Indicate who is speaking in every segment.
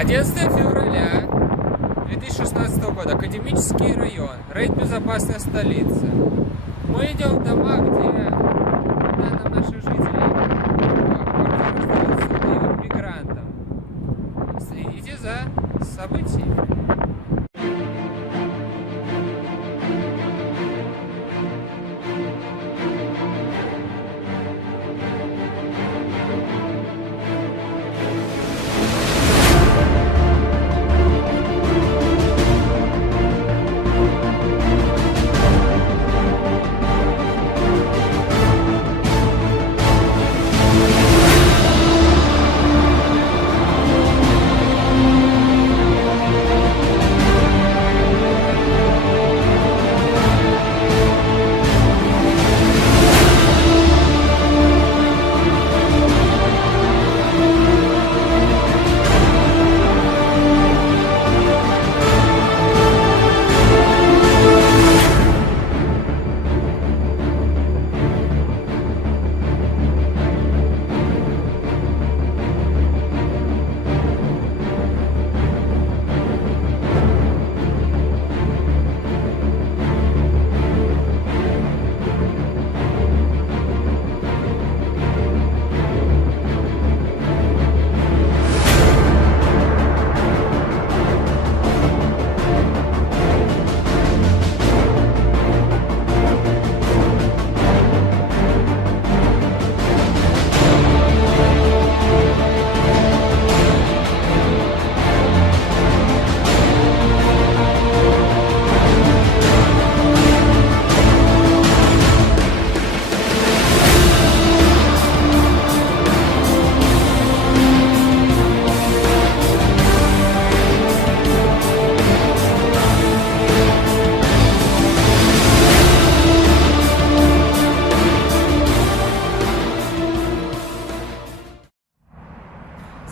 Speaker 1: 11 февраля 2016 года. Академический район. Рейд «Безопасная столица». Мы идем в дома, где наших жителей квартиры сдаются мигрантам. Следите за событиями.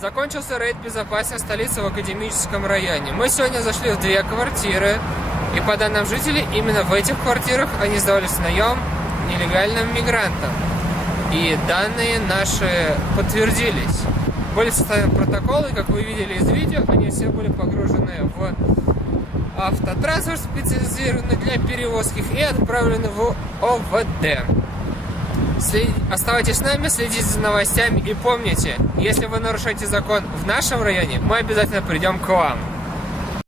Speaker 1: Закончился рейд безопасной столицы в академическом районе. Мы сегодня зашли в две квартиры, и по данным жителей, именно в этих квартирах они сдавались наем нелегальным мигрантам. И данные наши подтвердились. Были составлены протоколы, как вы видели из видео, они все были погружены в автотранспорт специализированный для перевозки и отправлены в ОВД. След... Оставайтесь с нами, следите за новостями и помните, если вы нарушаете закон в нашем районе, мы обязательно придем к вам.